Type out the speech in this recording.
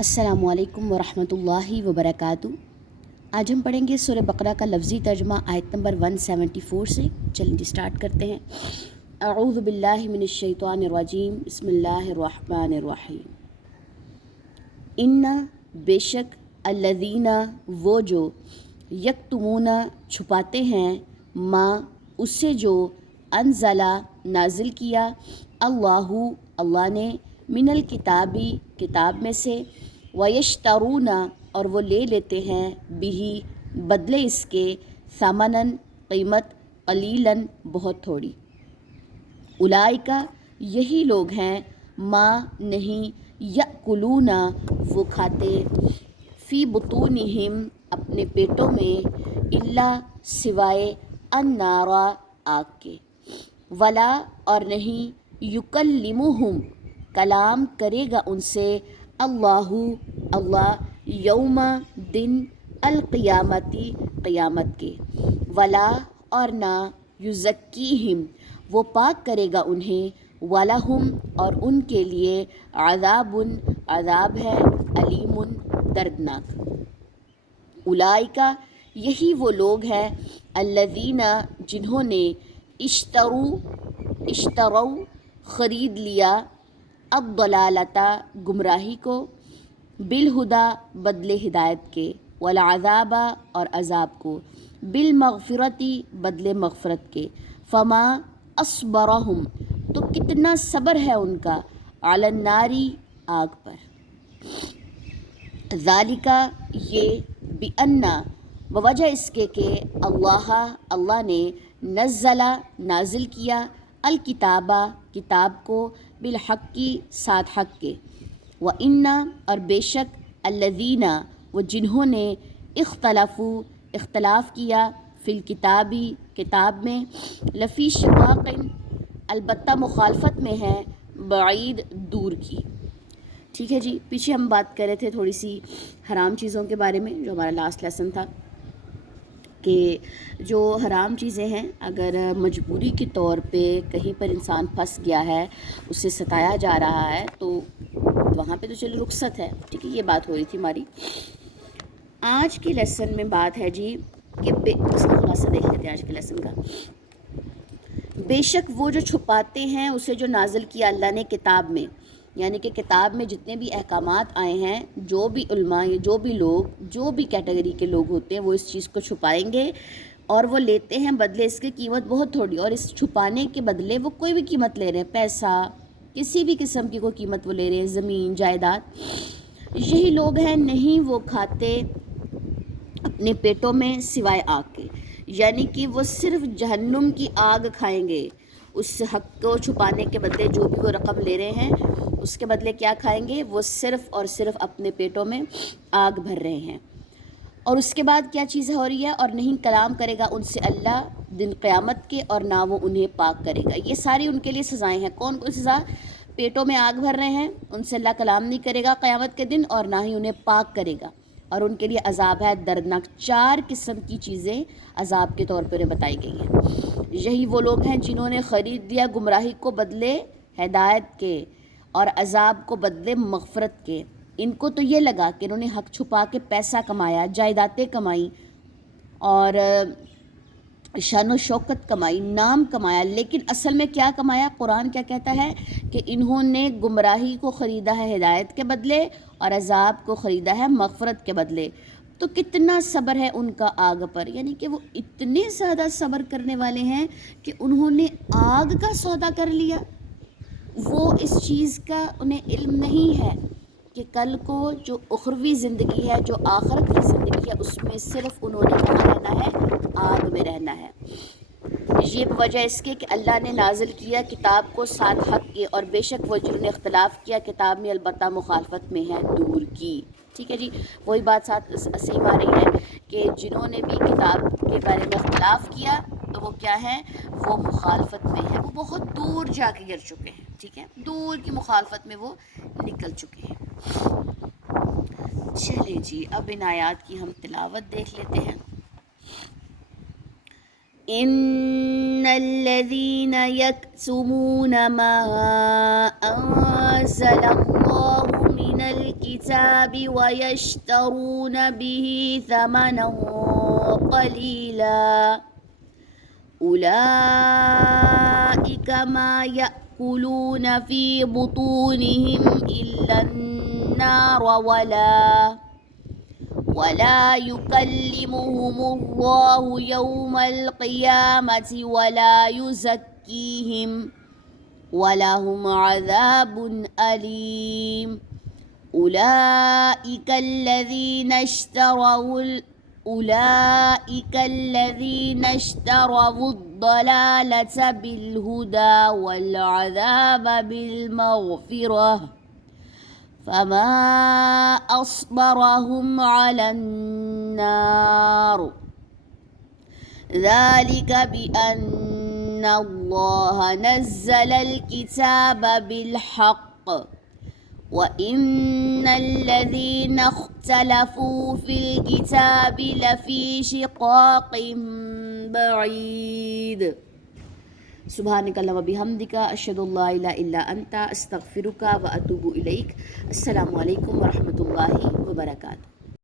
السلام علیکم ورحمۃ اللہ وبرکاتہ۔ آج ہم پڑھیں گے سورہ بقرہ کا لفظی ترجمہ آیت نمبر 174 سے۔ چلیں جی سٹارٹ کرتے ہیں۔ اعوذ باللہ من الشیطان الرجیم، بسم اللہ الرحمن الرحیم۔ ان بے شک الذین وہ جو یکتمون چھپاتے ہیں ما اسے جو انزلا نازل کیا اللہ نے من الکتابی کتاب میں سے ویشترون اور وہ لے لیتے ہیں بہی بدلے اس کے ثمناً قیمت قلیلاً بہت تھوڑی۔ اولئک یہی لوگ ہیں ما نہیں یأکلون وہ کھاتے فی بطونہم اپنے پیٹوں میں الا سوائے النار آگ کے، ولا اور نہیں یکلمہم کلام کرے گا ان سے اللہ یوم دن القیامتی قیامت کے، ولا اور نہ یزکیہم وہ پاک کرے گا انہیں، ولہم اور ان کے لیے عذاب ہے علیم دردناک۔ اولئک یہی وہ لوگ ہیں الذین جنہوں نے اشتروا خرید لیا الضلالۃ گمراہی کو بالہدی بدلے ہدایت کے، والعذاب اور عذاب کو بالمغفرتی بدلے مغفرت کے، فما اصبرہم تو کتنا صبر ہے ان کا علی النار آگ پر۔ ذالک یہ بأن بوجہ اس کے کہ اللہ نے نازل کیا الکتابہ کتاب کو بالحق کی ساتھ حق کے، وَإِنَّ اور بے شک الذین وہ جنہوں نے اختلاف کیا فی الکتابی کتاب میں لفی شقاق البتہ مخالفت میں ہے بعید دور کی۔ ٹھیک ہے جی، پیچھے ہم بات کر رہے تھے تھوڑی سی حرام چیزوں کے بارے میں، جو ہمارا لاسٹ لیسن تھا کہ جو حرام چیزیں ہیں اگر مجبوری کے طور پہ کہیں پر انسان پھنس گیا ہے، اسے ستایا جا رہا ہے تو وہاں پہ تو چلو رخصت ہے، ٹھیک ہے، یہ بات ہو رہی تھی ہماری۔ آج کے لیسن میں بات ہے جی کہ اس کا خلاصہ دیکھ لیتے ہیں آج کے لیسن کا۔ بے شک وہ جو چھپاتے ہیں اسے جو نازل کیا اللہ نے کتاب میں، یعنی کہ کتاب میں جتنے بھی احکامات آئے ہیں، جو بھی علماء جو بھی لوگ جو بھی کیٹیگری کے لوگ ہوتے ہیں وہ اس چیز کو چھپائیں گے اور وہ لیتے ہیں بدلے اس کی قیمت بہت تھوڑی، اور اس چھپانے کے بدلے وہ کوئی بھی قیمت لے رہے ہیں، پیسہ کسی بھی قسم کی کوئی قیمت وہ لے رہے ہیں، زمین جائیداد۔ یہی لوگ ہیں نہیں وہ کھاتے اپنے پیٹوں میں سوائے آگ کے، یعنی کہ وہ صرف جہنم کی آگ کھائیں گے، اس حق کو چھپانے کے بدلے جو بھی وہ رقم لے رہے ہیں اس کے بدلے کیا کھائیں گے، وہ صرف اور صرف اپنے پیٹوں میں آگ بھر رہے ہیں۔ اور اس کے بعد کیا چیز ہو رہی ہے، اور نہیں کلام کرے گا ان سے اللہ دن قیامت کے، اور نہ وہ انہیں پاک کرے گا۔ یہ ساری ان کے لیے سزائیں ہیں۔ کون کون سزا؟ پیٹوں میں آگ بھر رہے ہیں، ان سے اللہ کلام نہیں کرے گا قیامت کے دن، اور نہ ہی انہیں پاک کرے گا، اور ان کے لیے عذاب ہے دردناک۔ 4 قسم کی چیزیں عذاب کے طور پر بتائی گئی ہیں۔ یہی وہ لوگ ہیں جنہوں نے خرید لیا گمراہی کو بدلے ہدایت کے، اور عذاب کو بدلے مغفرت کے۔ ان کو تو یہ لگا کہ انہوں نے حق چھپا کے پیسہ کمایا، جائیدادیں کمائیں اور شان و شوکت کمائی، نام کمایا، لیکن اصل میں کیا کمایا؟ قرآن کیا کہتا ہے کہ انہوں نے گمراہی کو خریدا ہے ہدایت کے بدلے، اور عذاب کو خریدا ہے مغفرت کے بدلے۔ تو کتنا صبر ہے ان کا آگ پر، یعنی کہ وہ اتنے زیادہ صبر کرنے والے ہیں کہ انہوں نے آگ کا سودا کر لیا۔ وہ اس چیز کا انہیں علم نہیں ہے کہ کل کو جو اخروی زندگی ہے، جو آخرت کی زندگی ہے، اس میں صرف انہوں نے کہاں رہنا ہے؟ آگ میں رہنا ہے۔ یہ وجہ اس کے کہ اللہ نے نازل کیا کتاب کو ساتھ حق کے، اور بے شک وہ جنہوں نے اختلاف کیا کتاب میں البتہ مخالفت میں ہے دور کی۔ ٹھیک ہے جی، وہی بات ساتھ صحیح آ رہی ہے کہ جنہوں نے بھی کتاب کے بارے میں اختلاف کیا تو وہ کیا ہے؟ وہ مخالفت میں ہے، وہ بہت دور جا کے گر چکے ہیں۔ ٹھیک ہے، دور کی مخالفت میں وہ نکل چکے ہیں۔ چلیں جی، اب ان آیات کی ہم تلاوت دیکھ لیتے ہیں۔ ان الذين يكتمون ما انزل الله من الكتاب الكتاب ويشترون به ثمنا قليلا أولئك ما يأكلون في بطونهم إلا النار ولا يكلمهم الله يوم القيامة ولا يزكيهم ولهم عذاب أليم أولئك الذين اشتروا الضلالة بالهدى والعذاب بالمغفرة فما أصبرهم على النار ذلك بأن الله نزل الكتاب بالحق وإن الذين اختلفوا في الكتاب لفي شقاق بعيد سبحانك اللهم وبحمدك أشهد أن لا إله إلا أنت أستغفرك وأتوب إليك السلام عليكم ورحمة الله وبركاته.